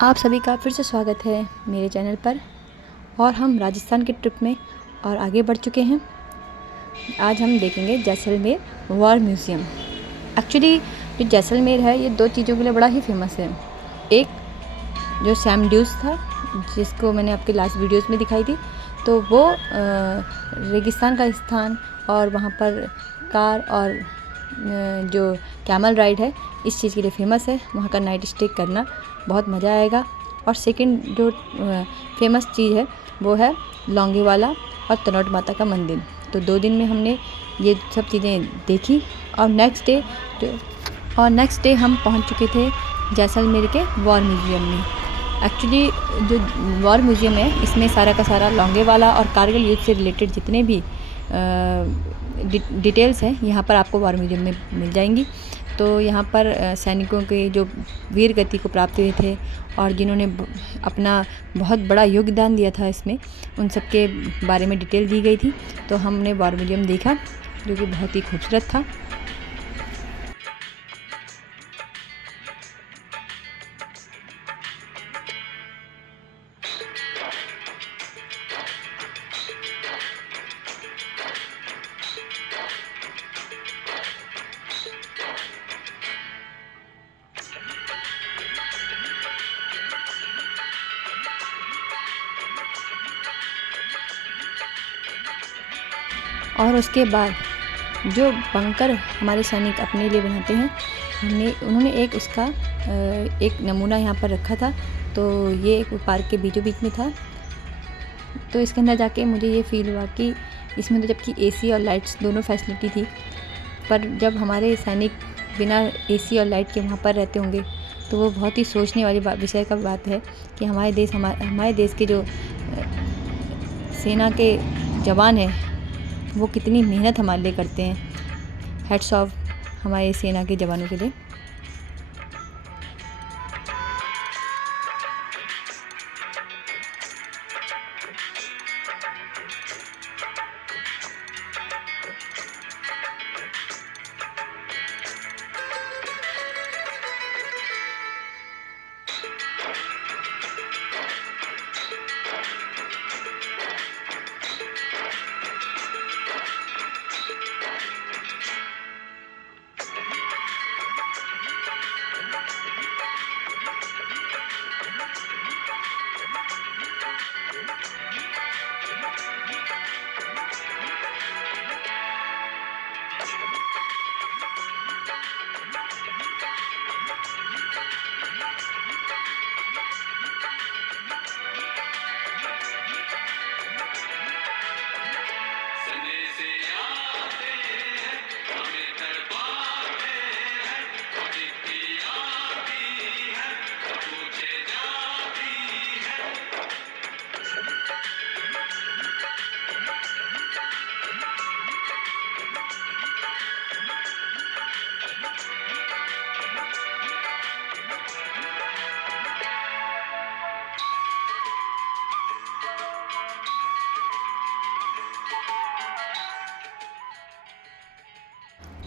आप सभी का फिर से स्वागत है मेरे चैनल पर। और हम राजस्थान के ट्रिप में और आगे बढ़ चुके हैं। आज हम देखेंगे जैसलमेर वॉर म्यूज़ियम। एक्चुअली जो जैसलमेर है ये दो चीज़ों के लिए बड़ा ही फेमस है। एक जो सैम ड्यूस था, जिसको मैंने आपके लास्ट वीडियोस में दिखाई थी, तो वो रेगिस्तान का स्थान और वहाँ पर कार और जो कैमल राइड है इस चीज़ के लिए फ़ेमस है। वहाँ का नाइट स्टे करना बहुत मज़ा आएगा। और सेकंड जो फेमस चीज़ है वो है लौंगेवाला और तनोट माता का मंदिर। तो 2 दिन में हमने ये सब चीज़ें देखी। और नेक्स्ट डे हम पहुँच चुके थे जैसलमेर के वॉर म्यूज़ियम में। एक्चुअली जो वॉर म्यूज़ियम है इसमें सारा का सारा लौंगेवाला और कारगिल युद्ध से रिलेटेड जितने भी डिटेल्स हैं यहाँ पर आपको वॉर म्यूज़ियम में मिल जाएंगी। तो यहाँ पर सैनिकों के जो वीर गति को प्राप्त हुए थे और जिन्होंने अपना बहुत बड़ा योगदान दिया था इसमें, उन सब के बारे में डिटेल दी गई थी। तो हमने वॉर म्यूज़ियम देखा जो कि बहुत ही खूबसूरत था। और उसके बाद जो बंकर हमारे सैनिक अपने लिए बनाते हैं, उन्होंने एक नमूना यहाँ पर रखा था। तो ये एक पार्क के बीचों बीच में था। तो इसके अंदर जाके मुझे ये फ़ील हुआ कि इसमें तो जबकि एसी और लाइट्स दोनों फैसिलिटी थी, पर जब हमारे सैनिक बिना एसी और लाइट के वहाँ पर रहते होंगे तो वो बहुत ही सोचने वाली विषय का बात है कि हमारे देश के जो सेना के जवान हैं वो कितनी मेहनत हमारे लिए करते हैं। हेड्स ऑफ हमारे सेना के जवानों के लिए।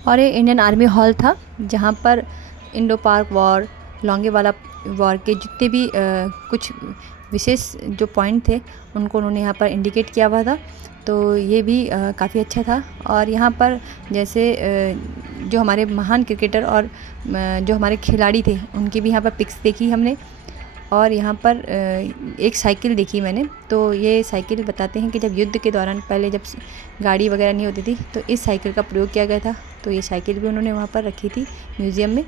और ये इंडियन आर्मी हॉल था जहाँ पर इंडो पाक वॉर, लौंगेवाला वॉर के जितने भी कुछ विशेष जो पॉइंट थे उनको उन्होंने यहाँ पर इंडिकेट किया हुआ था। तो ये भी काफ़ी अच्छा था। और यहाँ पर जैसे जो हमारे महान क्रिकेटर और जो हमारे खिलाड़ी थे उनकी भी यहाँ पर पिक्स देखी हमने। और यहाँ पर एक साइकिल देखी मैंने। तो ये साइकिल बताते हैं कि जब युद्ध के दौरान पहले जब गाड़ी वगैरह नहीं होती थी तो इस साइकिल का प्रयोग किया गया था। तो ये साइकिल भी उन्होंने वहाँ पर रखी थी म्यूज़ियम में।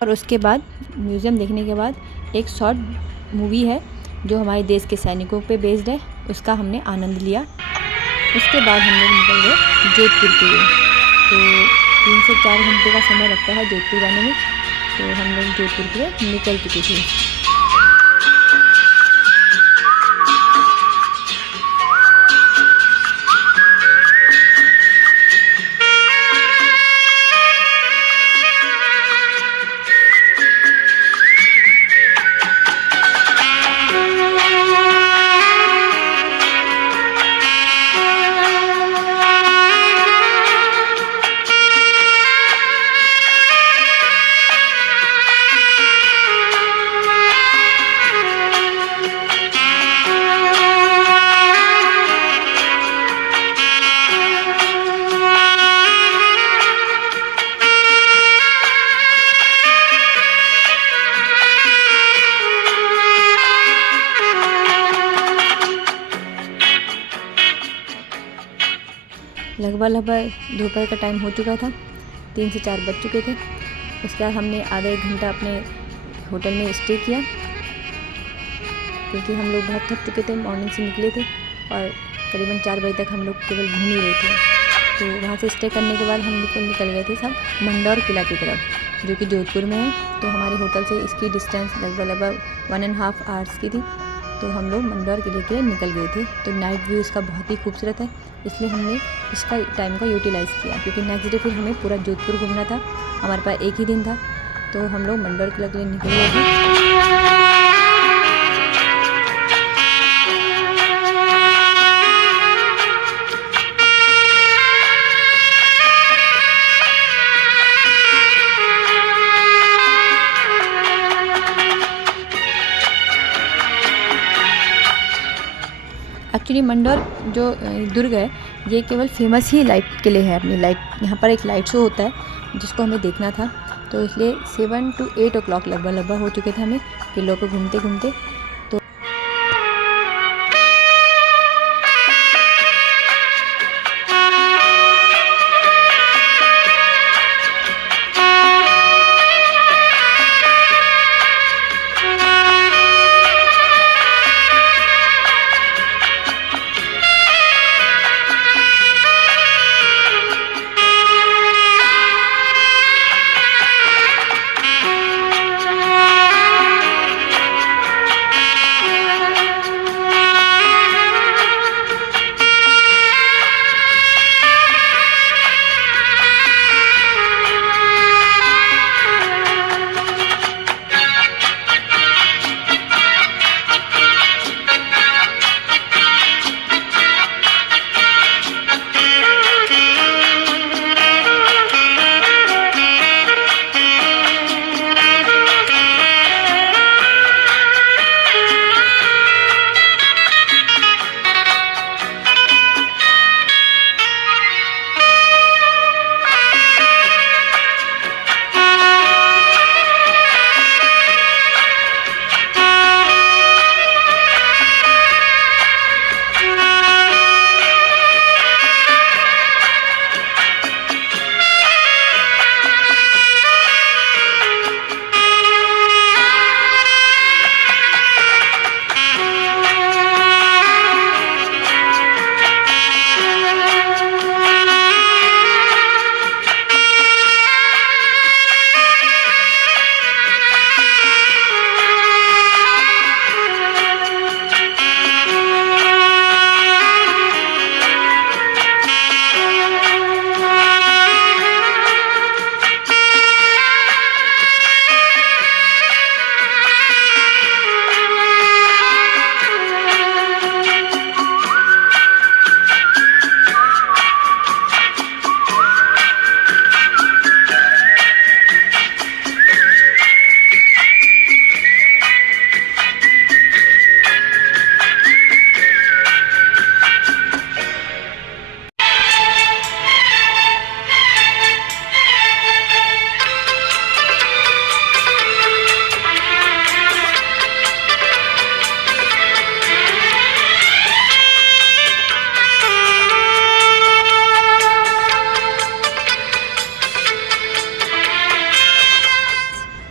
और उसके बाद म्यूज़ियम देखने के बाद एक शॉर्ट मूवी है जो हमारे देश के सैनिकों पे बेस्ड है, उसका हमने आनंद लिया। उसके बाद हम लोग निकल गए जोधपुर के लिए। तो 3 से से 4 घंटे का समय लगता है जोधपुर जाने में। तो हम लोग जोधपुर के लिए निकल चुके थे। लगभग दोपहर का टाइम हो चुका था, 3 से 4 बज चुके थे। उसके बाद हमने आधा 1 घंटा अपने होटल में स्टे किया, क्योंकि हम लोग बहुत थक चुके थे। मॉर्निंग से निकले थे और करीबन 4 बजे तक हम लोग केवल घूम ही रहे थे। तो वहाँ से स्टे करने के बाद हम निकल गए थे सब मंडौर किला की तरफ, जो कि जोधपुर में है। तो हमारे होटल से इसकी डिस्टेंस लगभग 1.5 आवर्स की थी। तो हम लोग मंडौर किले के लिए निकल गए थे। तो नाइट व्यू इसका बहुत ही खूबसूरत है, इसलिए हमने इसका टाइम का यूटिलाइज़ किया, क्योंकि नेक्स्ट डे फिर हमें पूरा जोधपुर घूमना था। हमारे पास एक ही दिन था, तो हम लोग मंडौर किले के लिए निकल गए थे। एक्चुअली मंडौर जो दुर्ग है, ये केवल फेमस ही लाइट के लिए है। अपनी लाइट, यहाँ पर एक लाइट शो होता है जिसको हमें देखना था। तो इसलिए 7 to 8 o'clock लगभग हो चुके थे हमें किलों को घूमते घूमते।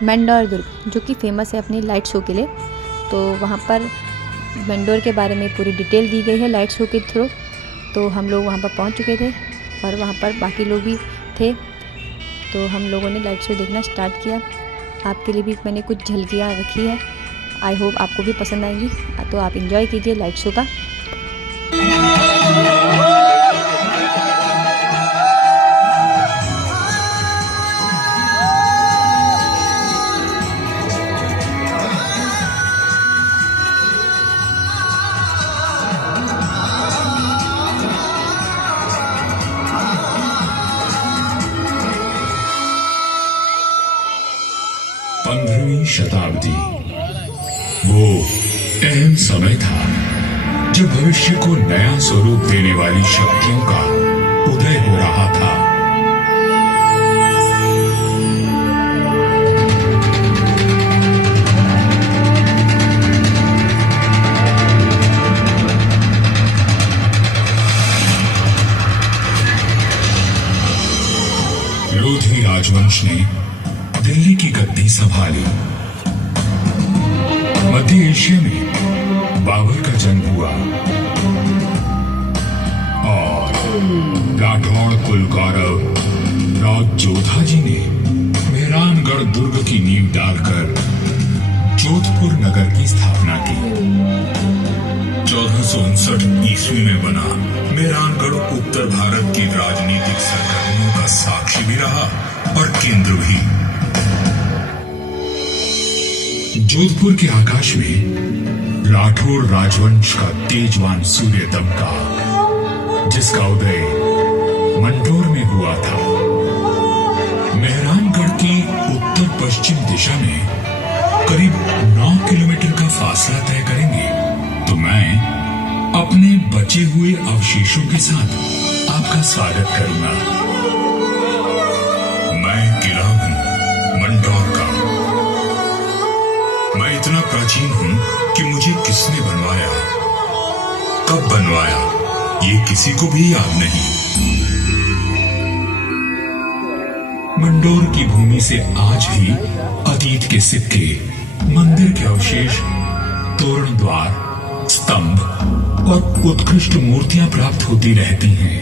मंडौर दुर्ग जो कि फ़ेमस है अपनी लाइट शो के लिए। तो वहाँ पर मंडौर के बारे में पूरी डिटेल दी गई है लाइट शो के थ्रू। तो हम लोग वहाँ पर पहुँच चुके थे और वहाँ पर बाकी लोग भी थे। तो हम लोगों ने लाइट शो देखना स्टार्ट किया। आपके लिए भी मैंने कुछ झलकियाँ रखी है, आई होप आपको भी पसंद आएंगी। तो आप इंजॉय कीजिए लाइट शो का। पंद्रहवीं शताब्दी वो अहम समय था जब भविष्य को नया स्वरूप देने वाली शक्तियों का उदय हो रहा था। लोधी राजवंश ने दिल्ली की गद्दी संभाली। मध्य एशिया में बाबर का जन्म हुआ और राठौड़ कुल गौरव राज जोधा जी ने मेहरानगढ़ दुर्ग की नींव डालकर जोधपुर नगर की स्थापना की। 1459 ईस्वी में बना मेहरानगढ़ उत्तर भारत की राजनीतिक सरगर्मियों का साक्षी भी रहा और केंद्र भी। जोधपुर के आकाश में राठौर राजवंश का तेजवान सूर्य दमका, जिसका उदय मंडोर में हुआ था। मेहरानगढ़ की उत्तर पश्चिम दिशा में करीब 9 किलोमीटर का फासला तय करेंगे तो मैं अपने बचे हुए अवशेषों के साथ आपका स्वागत करूंगा। मैं किला हूं मंडोर का। मैं इतना प्राचीन हूं कि मुझे किसने बनवाया, कब बनवाया, ये किसी को भी याद नहीं। मंडोर की भूमि से आज भी अतीत के सिक्के, मंदिर के अवशेष, तोरण द्वार, स्तंभ और उत्कृष्ट मूर्तियां प्राप्त होती रहती हैं।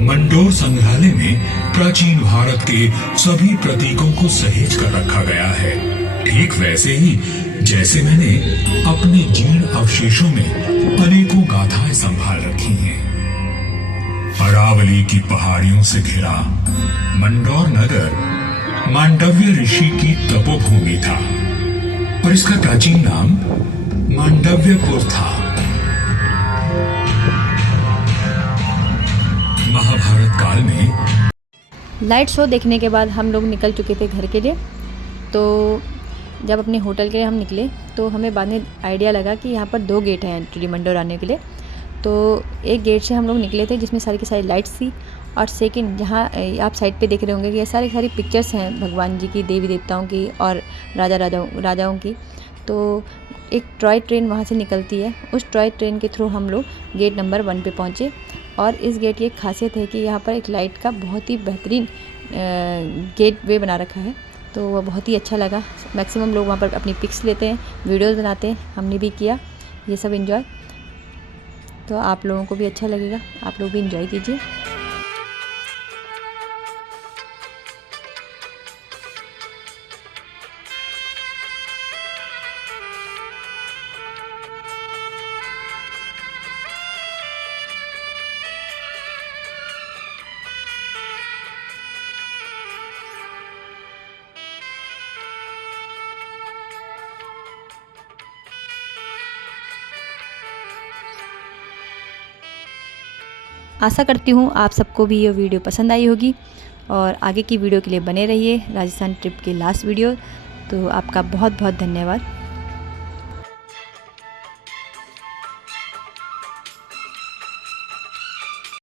मंडोर संग्रहालय में प्राचीन भारत के सभी प्रतीकों को सहेज कर रखा गया है, ठीक वैसे ही जैसे मैंने अपने जीर्ण अवशेषों में अनेकों गाथाएं संभाल रखी हैं। अरावली की पहाड़ियों से घिरा मंडोर नगर मांडव्य ऋषि की तपोभूमि था और इसका प्राचीन नाम मांडव्यपुर था। महाभारत काल में लाइट शो देखने के बाद हम लोग निकल चुके थे घर के लिए। तो जब अपने होटल के लिए हम निकले तो हमें बाद में आइडिया लगा कि यहाँ पर 2 गेट हैं एंट्री मंडोर आने के लिए। तो एक गेट से हम लोग निकले थे जिसमें सारी की सारी लाइट्स थी, और सेकंड जहाँ आप साइड पे देख रहे होंगे कि ये सारी पिक्चर्स हैं भगवान जी की, देवी देवताओं की और राजाओं की। तो एक टॉय ट्रेन वहाँ से निकलती है, उस टॉय ट्रेन के थ्रू हम लोग गेट नंबर 1 पे पहुँचे। और इस गेट की एक खासियत है कि यहाँ पर एक लाइट का बहुत ही बेहतरीन गेट वे बना रखा है, तो वह बहुत ही अच्छा लगा। मैक्सिमम लोग वहाँ पर अपनी पिक्स लेते हैं, वीडियोस बनाते हैं, हमने भी किया ये सब एंजॉय। तो आप लोगों को भी अच्छा लगेगा, आप लोग भी एंजॉय कीजिए। आशा करती हूँ आप सबको भी ये वीडियो पसंद आई होगी, और आगे की वीडियो के लिए बने रहिए। राजस्थान ट्रिप की लास्ट वीडियो, तो आपका बहुत बहुत धन्यवाद।